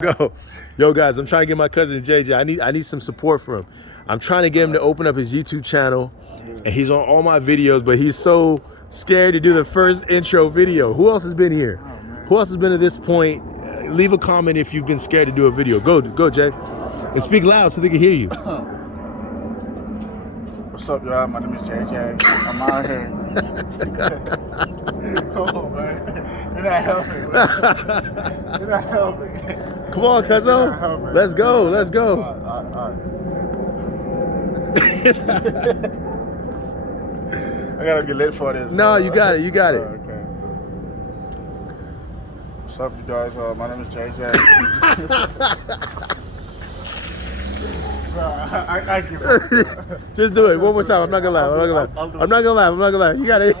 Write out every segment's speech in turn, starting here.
Go. Yo guys, I'm trying to get my cousin Jayjay. I need some support from him. I'm trying to get him to open up his YouTube channel, and he's on all my videos, but he's so scared to do the first intro video. Who else has been here? Who else has been to this point? Leave a comment if you've been scared to do a video. Go Jay. And speak loud so they can hear you. What's up, y'all? My name is Jayjay. I'm out here. Come on, man. You're not helping, man. You're not helping. Come on, cuzzo. Let's go. Let's go. All right. I gotta get lit for this. No, you got it. You got it. Okay. What's up, you guys? My name is Jayjay. I give up. Just do it one more time. I'm not gonna lie. I'm not gonna lie. You got it.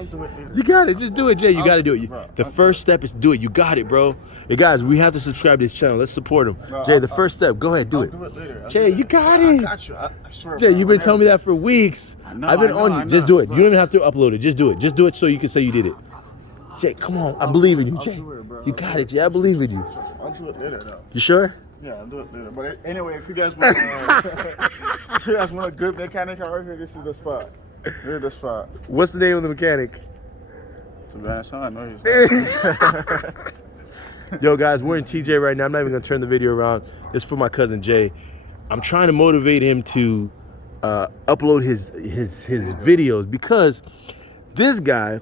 You got it. Just do it, Jay. You got to do it. The first step is to do it. You got it, bro. Hey, guys, we have to subscribe to this channel. Let's support him. Jay, the first step. Go ahead, do it. I'll do it later. Jay, you got it. I got you. I swear. Jay, you've been telling me that for weeks. I've been on you. Just do it. You don't even have to upload it. Just do it. Just do it so you can say you did it. Jay, come on. I believe in you, Jay. You got it, Jay. I believe in you. I'll do it later, though. You sure? Yeah, I'll do it later. But anyway, if you guys want, a good mechanic out here, this is the spot. This is the spot. What's the name of the mechanic? To be honest, I know he's Yo, guys, we're in TJ right now. I'm not even gonna turn the video around. It's for my cousin Jay. I'm trying to motivate him to upload his videos because this guy,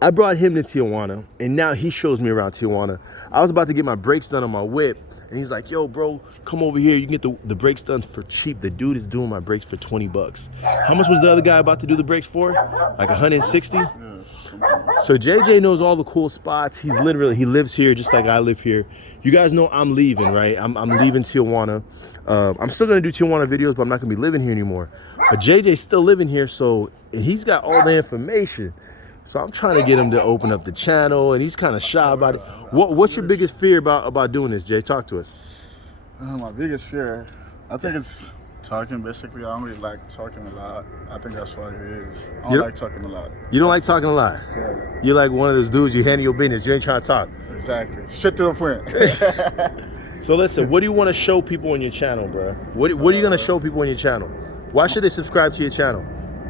I brought him to Tijuana, and now he shows me around Tijuana. I was about to get my brakes done on my whip, and he's like, yo, bro, come over here. You can get the brakes done for cheap. The dude is doing my brakes for 20 bucks. How much was the other guy about to do the brakes for? Like 160? So Jayjay knows all the cool spots. He lives here just like I live here. You guys know I'm leaving, right? I'm leaving Tijuana. I'm still gonna do Tijuana videos, but I'm not gonna be living here anymore. But Jayjay's still living here, so he's got all the information. So I'm trying to get him to open up the channel, and he's kind of shy about it. What's your biggest fear about doing this, Jay? Talk to us. My biggest fear, I think it's talking, basically. I don't really like talking a lot. I think that's what it is. I don't like talking a lot. You don't like talking a lot? Yeah. You're like one of those dudes, you handle your business, you ain't trying to talk. Exactly. Straight to the point. So listen, what do you want to show people on your channel, bro? What are you going to show people on your channel? Why should they subscribe to your channel?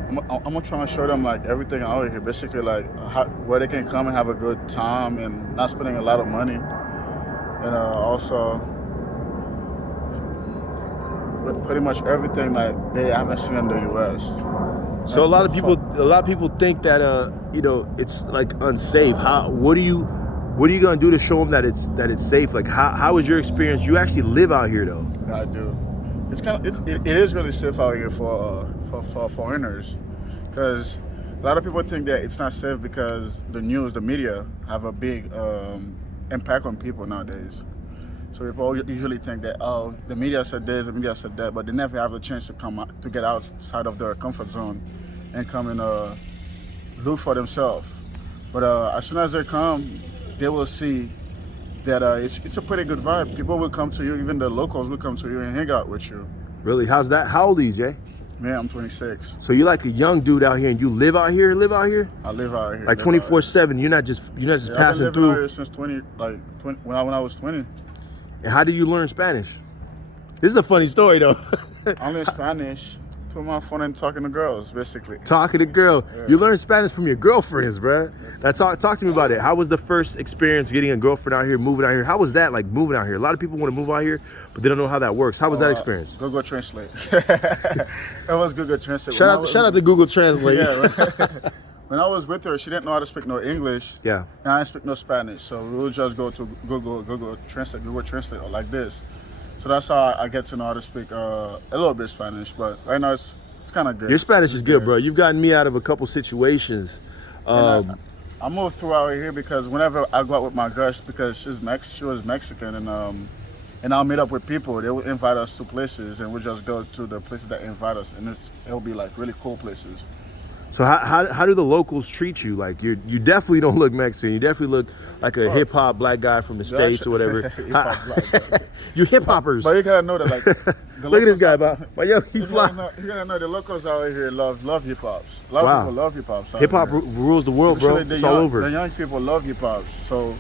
I'm gonna try and show them like everything out here, basically like where they can come and have a good time and not spending a lot of money, and also pretty much everything like they haven't seen in the U.S. So a lot of people think that it's like unsafe. What are you gonna do to show them that it's safe? Like how was your experience? You actually live out here though. I do. It is really safe out here for foreigners, because a lot of people think that it's not safe because the news, the media have a big impact on people nowadays. So people usually think that, oh, the media said this, the media said that, but they never have the chance to come out, to get outside of their comfort zone and come and look for themselves. But as soon as they come, they will see that it's a pretty good vibe. People will come to you, even the locals will come to you and hang out with you. Really? How's that? How old are you, Jay? Man, I'm 26. So you're like a young dude out here, and you live out here? I live out here. Like 24/7. You're not just passing through. I've been living out here since when I was 20. And how did you learn Spanish? This is a funny story though. I learned Spanish through my phone and talking to girls, basically. Talking to girl. Yeah. You learned Spanish from your girlfriends, bro. Talk to me about it. How was the first experience getting a girlfriend out here, moving out here? How was that like moving out here? A lot of people want to move out here, but they don't know how that works. How was that experience? Google Translate. That was Google Translate. Shout out to Google Translate. Yeah. When I was with her, she didn't know how to speak no English. Yeah. And I didn't speak no Spanish. So we would just go to Google Translate like this. So that's how I get to know how to speak a little bit Spanish. But right now it's kind of good. Your Spanish is good, bro. You've gotten me out of a couple situations. I moved throughout here because whenever I go out with my girl, because she was Mexican, and I'll meet up with people. They will invite us to places, and we'll just go to the places that invite us, and it'll be like really cool places. So how do the locals treat you? Like you definitely don't look Mexican. You definitely look like a hip hop black guy from the States or whatever. You're hip hoppers. But you gotta know that, like, look at this guy, yo, he fly. You gotta know the locals out here love hip hops. A lot of people love hip hop. Hip hop rules the world, bro. It's all over. The young people love hip hop, so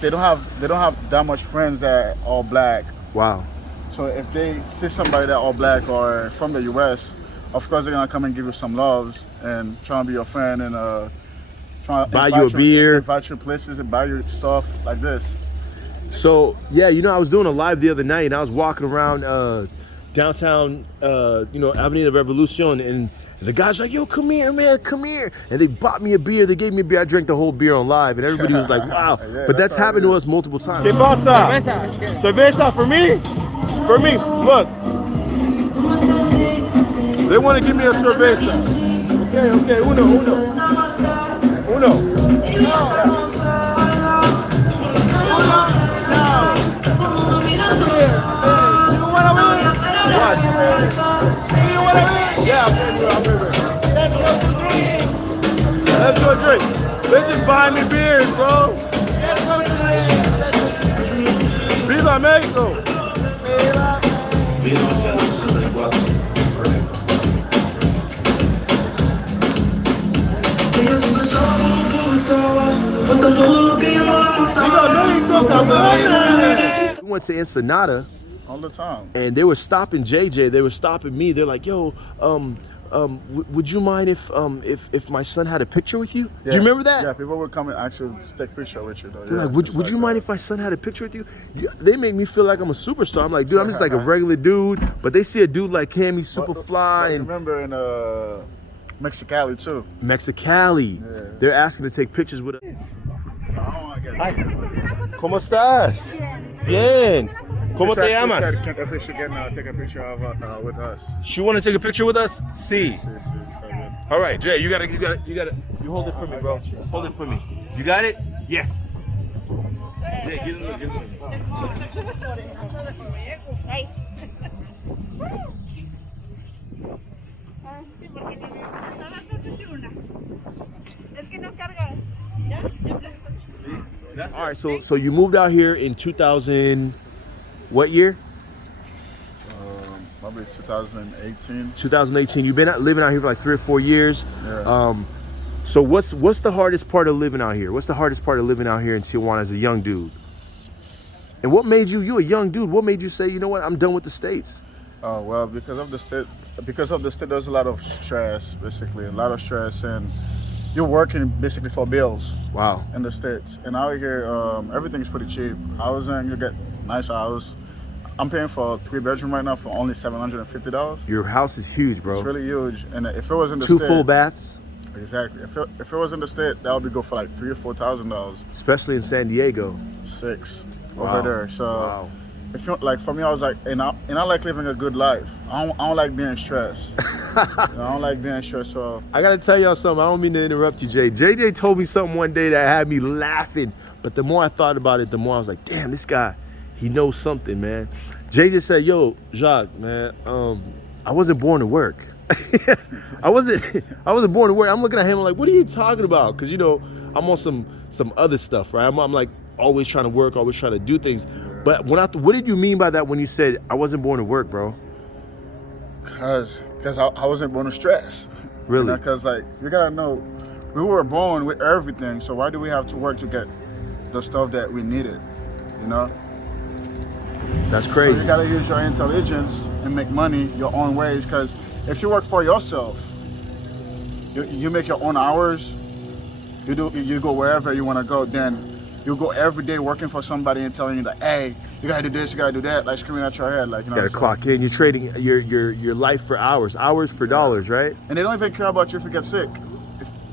they don't have that much friends that are all black. Wow. So if they see somebody that all black or from the U.S., of course they're gonna come and give you some loves and try to be your friend and try to buy you a beer, invite you places and buy you stuff like this. So yeah, you know, I was doing a live the other night and I was walking around downtown, you know, Avenida Revolucion, and the guys were like, yo, come here, man, come here. And they bought me a beer, they gave me a beer, I drank the whole beer on live, and everybody was like, wow. Yeah, but that's happened to us multiple times. ¿Qué pasa? Cerveza for me? For me, look. They want to give me a cerveza. Okay, uno. Let's go drink. They're just buying me beers, bro. Viva Mexico. We went to Ensenada All the time. and they were stopping Jayjay, they were stopping me. They're like, yo, would you mind if my son had a picture with you? Yeah. Do you remember that? Yeah, people would come and actually take picture with you though. They're Yeah, like, would just you mind if my son had a picture with you? They make me feel like I'm a superstar. I'm like, dude, I'm just like a regular dude. But they see a dude like him, he's super fly. I And remember in Mexicali too. Mexicali, Yeah. they're asking to take pictures with us. Hi. ¿Cómo estás? Bien. ¿Cómo te llamas? If we should take a picture of with us. You want to take a picture with us? See. So good. All right, Jay, you gotta. You hold it for me, bro. Hold it for me. You got it? Yes. Jay, get it. All right, so you moved out here in 2000. What year? Probably 2018. 2018. You've been living out here for like 3 or 4 years. Yeah. So what's the hardest part of living out here? What's the hardest part of living out here in Tijuana as a young dude? And what made you a young dude, what made you say, you know what, I'm done with the States? Oh well, because of the state, there's a lot of stress, basically, a lot of stress, and you're working basically for bills. Wow. In the States, and out here, everything's pretty cheap. Housing, you get nice house. I'm paying for a 3-bedroom right now for only $750. Your house is huge, bro. It's really huge, and if it was in the 2 state, full baths, exactly. If it was in the state, that would go for like $3,000 or $4,000. especially in San Diego. 6 Wow. over there. So. Wow. If you, like for me, I was like, and I like living a good life. I don't like being stressed. I don't like being stressed. So I gotta tell y'all something. I don't mean to interrupt you, Jay. Jayjay told me something one day that had me laughing. But the more I thought about it, the more I was like, damn, this guy, he knows something, man. Jayjay said, yo, Jacques, man, I wasn't born to work. I wasn't born to work. I'm looking at him like, what are you talking about? Because, you know, I'm on some other stuff, right? I'm like always trying to work, always trying to do things. But what did you mean by that when you said I wasn't born to work, bro? Cause I wasn't born to stress. Really? Because like you gotta know, we were born with everything. So why do we have to work to get the stuff that we needed? You know. That's So crazy. you gotta use your intelligence and make money your own ways. Because if you work for yourself, you make your own hours. You go wherever you want to go. Then you go every day working for somebody and telling you that, hey, you gotta do this, you gotta do that, like screaming at your head, like, you know. You gotta clock in. You're trading your life for hours for dollars, right? And they don't even care about you if you get sick.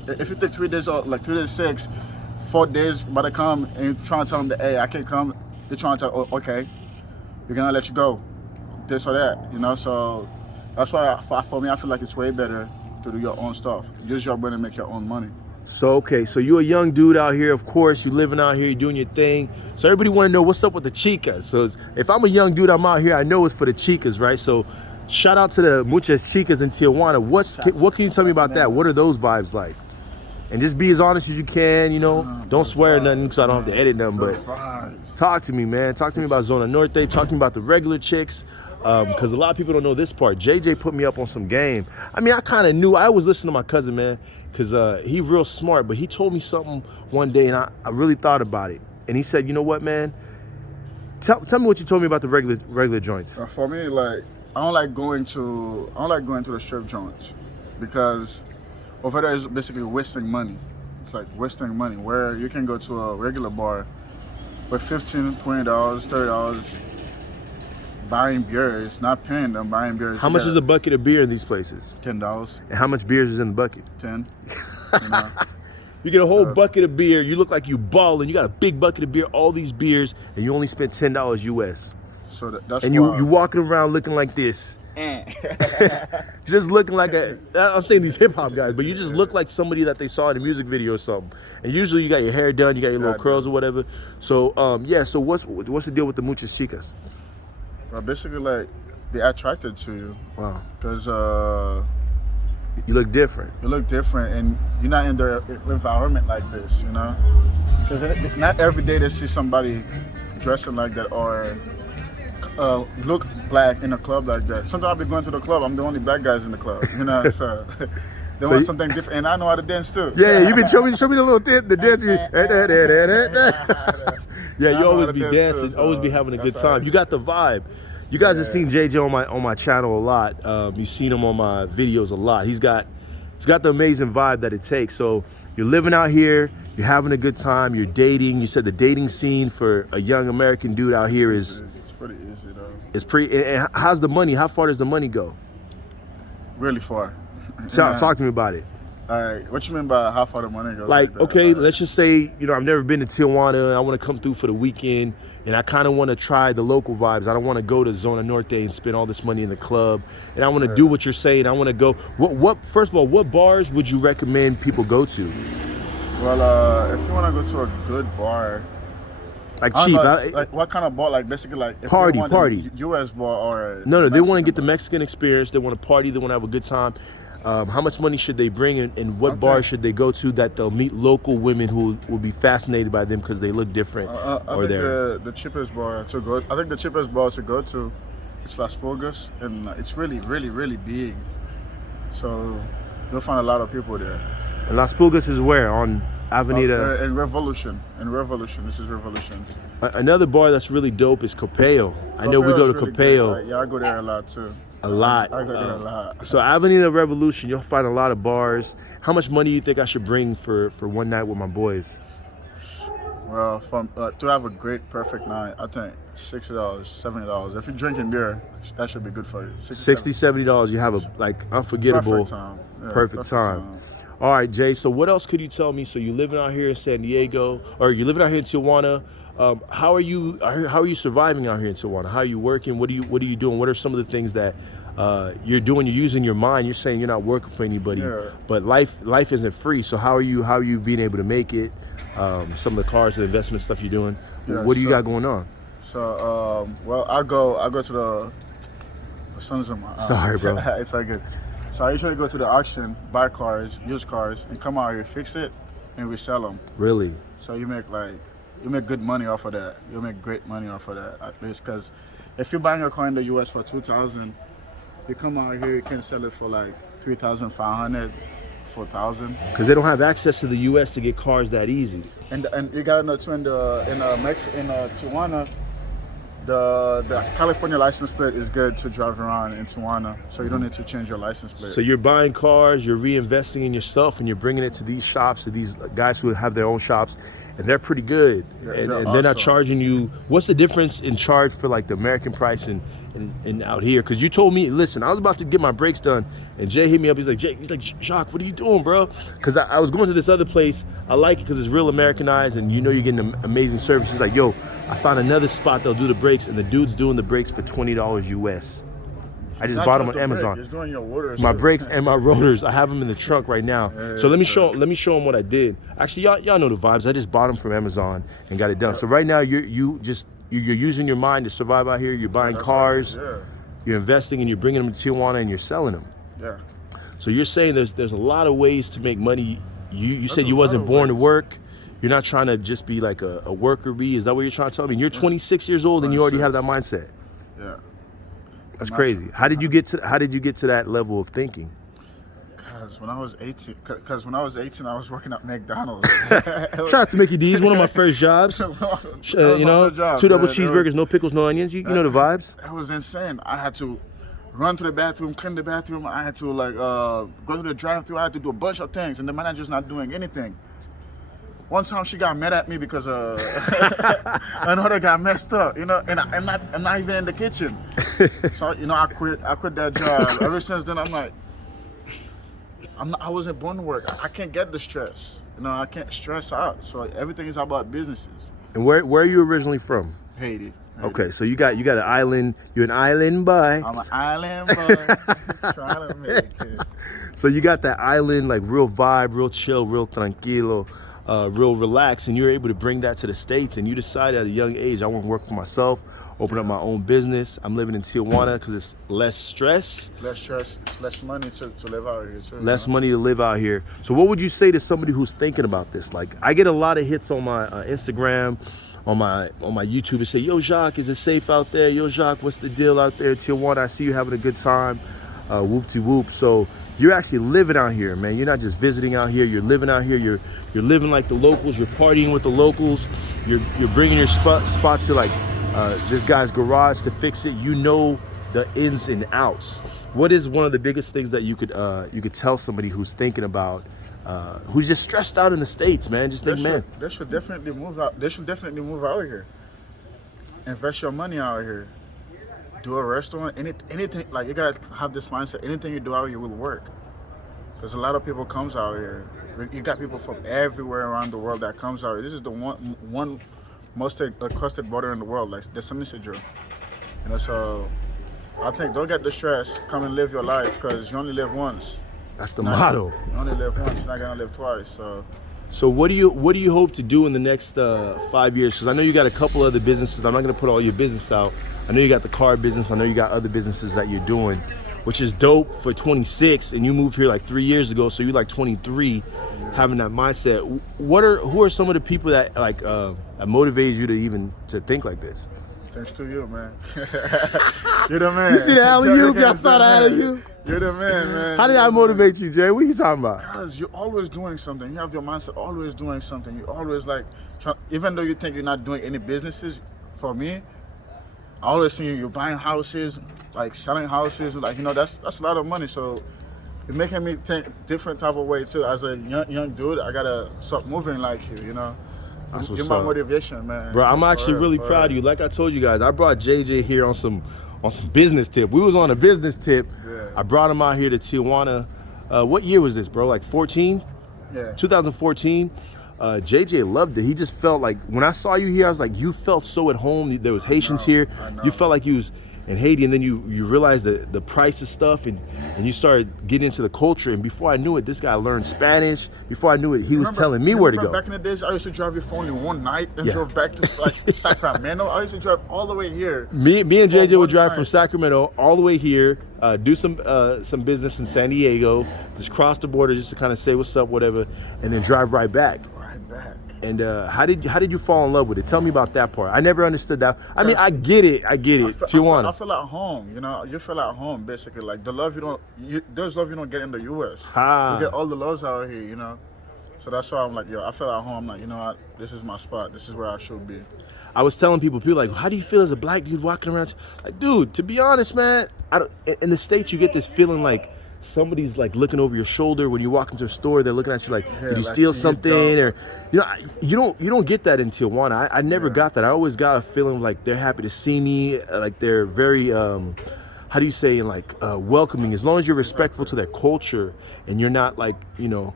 If you take 3 days off, like 3 days, 6, 4 days by the come, and you're trying to tell them that, hey, I can't come. They're trying to tell, oh, okay, we're gonna let you go, this or that, you know. So that's why for me, I feel like it's way better to do your own stuff. Use your brain and make your own money. So, okay, so you're a young dude out here, of course, you're living out here, you're doing your thing. So everybody want to know what's up with the chicas. So if I'm a young dude, I'm out here, I know it's for the chicas, right? So shout out to the muchas chicas in Tijuana. What can you tell me about that? What are those vibes like? And just be as honest as you can, you know. Don't swear or nothing because I don't have to edit them, but talk to me, man. Talk to me about Zona Norte. Talk to me about the regular chicks. Because a lot of people don't know this part. Jayjay put me up on some game. I mean, I kind of knew. I always listen to my cousin, man, because he real smart. But he told me something one day, and I really thought about it. and he said, you know what, man? Tell me what you told me about the regular joints. For me, like I don't like going to the strip joints because over there is basically wasting money. It's like wasting money where you can go to a regular bar with $15, $20, $30 buying beers, not paying them, buying beers. How much is a bucket of beer in these places? $10. And how much beers is in the bucket? 10. You know? You get a whole bucket of beer, you look like you balling, you got a big bucket of beer, all these beers, and you only spent $10 US. So that's and you walking around looking like this. Just looking like I'm saying these hip hop guys, but you just look like somebody that they saw in a music video or something. And usually you got your hair done, you got your little curls or whatever. So yeah, so what's the deal with the muchas chicas? Well, basically like they're attracted to you. Wow. Because you look different. You look different, and you're not in their environment like this, you know? Because not every day they see somebody dressing like that or look black in a club like that. Sometimes I'll be going to the club, I'm the only black guys in the club, you know? So they want something different, and I know how to dance too. Yeah, you been show me the little the dance. Yeah, you always be dancing, too, always be having a good time. You got the vibe. You guys have seen Jayjay on my channel a lot. You've seen him on my videos a lot. He's got the amazing vibe that it takes. So you're living out here, you're having a good time, you're dating. You said the dating scene for a young American dude out here is it's pretty easy though. It's pretty. And how's the money? How far does the money go? Really far. Talk to me about it. All right, what you mean by how far the money goes? Like, okay, let's just say, you know, I've never been to Tijuana. I want to come through for the weekend, and I kind of want to try the local vibes. I don't want to go to Zona Norte and spend all this money in the club. And I want to do what you're saying. I want to go. What? First of all, what bars would you recommend people go to? Well, if you want to go to a good bar, like cheap, like what kind of bar? Like basically like if party. U.S. bar or no, they want to get the Mexican experience. They want to party. They want to have a good time. How much money should they bring, and what bars should they go to that they'll meet local women who will be fascinated by them because they look different? I think the cheapest bar to go. I think the cheapest bar to go to is Las Pulgas, and it's really, really, really big. So you'll find a lot of people there. And Las Pulgas is where on Avenida? In Revolution. This is Revolution. Another bar that's really dope is Copeo. I know we go to Copeo. Yeah, I go there a lot too. A lot. I go there a lot. So Avenida Revolution, you'll find a lot of bars. How much money do you think I should bring for one night with my boys? Well, to have a great, perfect night, I think $60, $70. If you're drinking beer, that should be good for you. $60, $70, you have a like unforgettable, perfect time. All right, Jay. So what else could you tell me? So you're living out here in San Diego, or you're living out here in Tijuana. How are you surviving out here in Tijuana? How are you working? What are you doing? What are some of the things that you're doing? You're using your mind. You're saying you're not working for anybody, but life isn't free. So how are you being able to make it? Some of the cars, the investment stuff you're doing. What do you got going on? So well, I go to the sons of my. Sorry, bro. It's all good. So I usually go to the auction, buy cars, used cars, and come out here, fix it, and resell them. Really? So you make good money off of that. You make great money off of that, at least, because if you're buying a car in the U.S. for $2,000, you come out here, you can sell it for like $3,500, $4,000. Because they don't have access to the U.S. to get cars that easy. And you gotta know too, in Tijuana, the California license plate is good to drive around in Tijuana, so you don't need to change your license plate. So you're buying cars, you're reinvesting in yourself, and you're bringing it to these shops, to these guys who have their own shops, and they're pretty good. And they're not charging you. What's the difference in charge for like the American price and out here? Because you told me, listen, I was about to get my brakes done, and Jay hit me up. He's like, Jacques, what are you doing, bro? Because I was going to this other place. I like it because it's real Americanized, and you know you're getting amazing service. He's like, yo, I found another spot that'll do the brakes, and the dude's doing the brakes for $20 US. I just bought them on Amazon. It's doing your rotors. My brakes and my rotors. I have them in the trunk right now. So let me show them what I did. Actually, y'all know the vibes. I just bought them from Amazon and got it done. So right now you're using your mind to survive out here. You're buying cars. You're investing, and you're bringing them to Tijuana, and you're selling them. Yeah. So you're saying there's a lot of ways to make money. You said you wasn't born to work. You're not trying to just be like a worker bee. Is that what you're trying to tell me? And you're 26 years old and you already have that mindset. Yeah. That's crazy. How did you get to that level of thinking? God, Because when I was 18, I was working at McDonald's. Shout out to Mickey D's, one of my first jobs. You know, job, 2 double man. cheeseburgers, no pickles, no onions. You know the vibes. That was insane. I had to run to the bathroom, clean the bathroom. I had to like go to the drive-thru. I had to do a bunch of things, and the manager's not doing anything. One time she got mad at me because another guy messed up, you know, and I'm not even in the kitchen. So you know, I quit that job. Ever since then, I'm like, I wasn't born to work. I can't get the stress. You know, I can't stress out. So everything is about businesses. And where are you originally from? Haiti. Okay, so you got an island. You're an island boy. I'm an island boy. Trying to make it. So you got that island, like real vibe, real chill, real tranquilo, real relaxed, and you're able to bring that to the States. And you decided at a young age, I want to work for myself, open up my own business. I'm living in Tijuana because it's less stress. Less stress. It's less money to live out here too. Less money to live out here. So what would you say to somebody who's thinking about this? Like, I get a lot of hits on my Instagram, on my YouTube, and say, "Yo, Jacques, is it safe out there? Yo, Jacques, what's the deal out there in Tijuana? I see you having a good time." Whoop-de-whoop. So you're actually living out here, man. You're not just visiting out here. You're living out here. You're living like the locals. You're partying with the locals. You're bringing your spot to like this guy's garage to fix it. You know the ins and outs. What is one of the biggest things that you could tell somebody who's thinking about, who's just stressed out in the States, man? Just think, man, they should definitely move out. They should definitely move out here. Invest your money out here. Do a restaurant, anything. Like, you gotta have this mindset. Anything you do out here will work. Because a lot of people comes out here. You got people from everywhere around the world that comes out here. This is the one most trusted border in the world. Like, there's something to do. You know, so I think don't get the stress. Come and live your life, because you only live once. that's the motto. You only live once. You're not gonna live twice. So what do you hope to do in the next 5 years? Because I know you got a couple other businesses. I'm not gonna put all your business out. I know you got the car business. I know you got other businesses that you're doing, which is dope for 26. And you moved here like 3 years ago, so you're like 23, having that mindset. Who are some of the people that like that motivated you to think like this? Thanks to you, man. You're the man. You see the alley-oop? I saw the alley-oop. You're the man. How did I motivate you, Jay? What are you talking about? Because you're always doing something. You have your mindset always doing something. You always like, even though you think you're not doing any businesses, for me, I always see you buying houses, like selling houses, like, you know, that's a lot of money. So it's making me think different type of way too. As a young dude, I gotta start moving like you, you know. That's You're what's my up. motivation, man. Bro, I'm actually really proud of you. Like I told you guys, I brought JJ here on some business tip. We was on a business tip. Yeah. I brought him out here to Tijuana. What year was this, bro? Like 14? Yeah. 2014. JJ loved it. He just felt like, when I saw you here, I was like, you felt so at home. There was Haitians here. I know. You felt like you was in Haiti, and then you realized the price of stuff, and you started getting into the culture. And before I knew it, this guy learned Spanish. Before I knew it, he was telling me where to go. Back in the days, I used to drive here for only one night and Yeah. drove back to Sacramento. I used to drive all the way here. Me and JJ For would drive one from night. Sacramento all the way here, do some business in San Diego, just cross the border just to kind of say what's up, whatever, and then drive right back. Right back. And how did you fall in love with it? Tell me about that part. I never understood that. I mean, I get it. Tijuana. I feel at home, you know. You feel at home, basically. Like, the love there's love you don't get in the U.S. Ah. You get all the loves out here, you know. So that's why I'm like, yo, I feel at home. I'm like, you know what? This is my spot. This is where I should be. I was telling people like, how do you feel as a black dude walking around? Like, dude, to be honest, man, in the States, you get this feeling like somebody's like looking over your shoulder when you walk into a store. They're looking at you like, did you like, steal you something? don't. Or, you don't get that in Tijuana. I never got that. I always got a feeling like they're happy to see me. Like, they're very, how do you say, like welcoming. As long as you're respectful to their culture and you're not like, you know,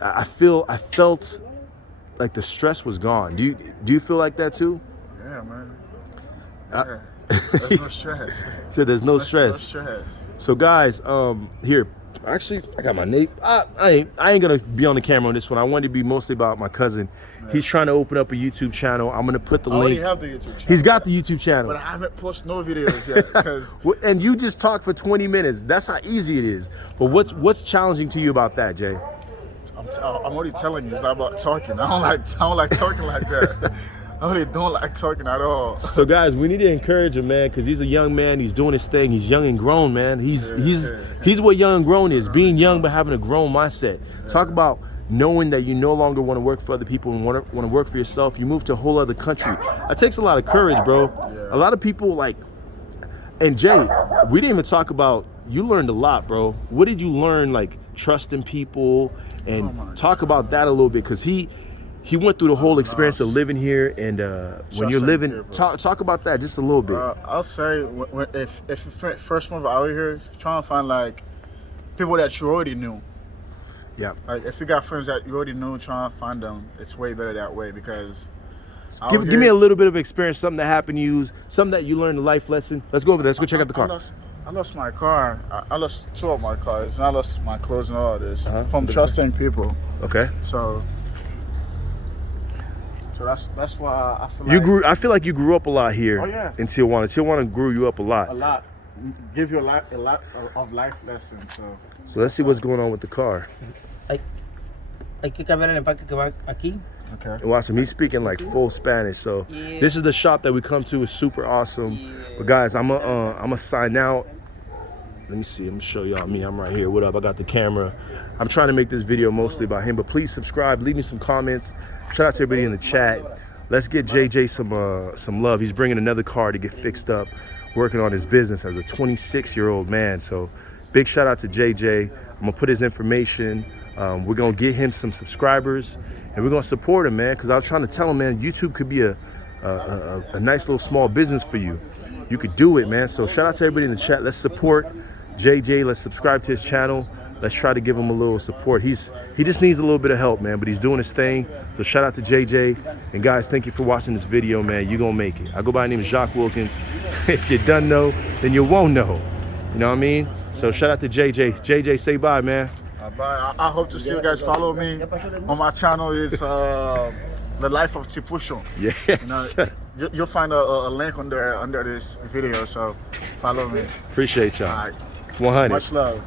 I felt like the stress was gone. Do you feel like that too? Yeah, man. Yeah. There's no stress. So there's no stress. No stress. So guys, here, actually, I got my name. I ain't gonna be on the camera on this one. I wanted to be mostly about my cousin. Yeah. He's trying to open up a YouTube channel. I'm gonna put the link. I already have the YouTube channel. He's got the YouTube channel. But I haven't posted no videos yet. Cause And you just talked for 20 minutes. That's how easy it is. But what's challenging to you about that, Jay? I'm already telling you, it's not about talking. I don't like talking like that. I really don't like talking at all. So guys, we need to encourage him, man, because he's a young man. He's doing his thing. He's young and grown, man. He's what young and grown is. Being young but having a grown mindset. Talk about knowing that you no longer want to work for other people and want to work for yourself. You move to a whole other country. That takes a lot of courage, bro. A lot of people like, and Jay, we didn't even talk about, you learned a lot, bro. What did you learn, like trusting people, and talk about that a little bit, because he went through the whole experience of living here, and when you're living, talk about that just a little bit. I'll say, if you first move out here, try to find like people that you already knew. Yeah. Like if you got friends that you already knew, try to find them. It's way better that way, because give me a little bit of experience, something that happened to you, something that you learned, a life lesson. Let's go over there. Let's go check out the car. I lost my car. I lost two of my cars, and I lost my clothes and all this from trusting people. Okay. So that's why I feel like I feel like you grew up a lot here. Oh, yeah. In Tijuana. Tijuana grew you up a lot. A lot. Give you a lot of life lessons. So let's see what's going on with the car. Hay que cambiar el empaque que va aquí. Okay. And watch him. He's speaking like full Spanish. So this is the shop that we come to. It's super awesome. But guys, I'm a sign out. Let me see. I'm gonna show y'all me. I'm right here. What up? I got the camera. I'm trying to make this video mostly about him, but please subscribe. Leave me some comments. Shout out to everybody in the chat. Let's get JJ some love. He's bringing another car to get fixed up, working on his business as a 26-year-old man. So big shout out to JJ. I'm gonna put his information. We're gonna get him some subscribers, and we're gonna support him, man. Because I was trying to tell him, man, YouTube could be a nice little small business for you. You could do it, man. So shout out to everybody in the chat. Let's support JJ. Let's subscribe to his channel. Let's try to give him a little support. He just needs a little bit of help, man, but he's doing his thing. So shout out to JJ. And guys, thank you for watching this video, man. You're gonna make it. I go by the name of Jacques Wilkens. If you done know, then you won't know. You know what I mean? So shout out to JJ. JJ, say bye, man. Bye. I hope to see you guys follow me on my channel. It's The Life of Tipucho. Yes. You'll find a link under this video, so follow me. Appreciate y'all. All right. 100. Much love.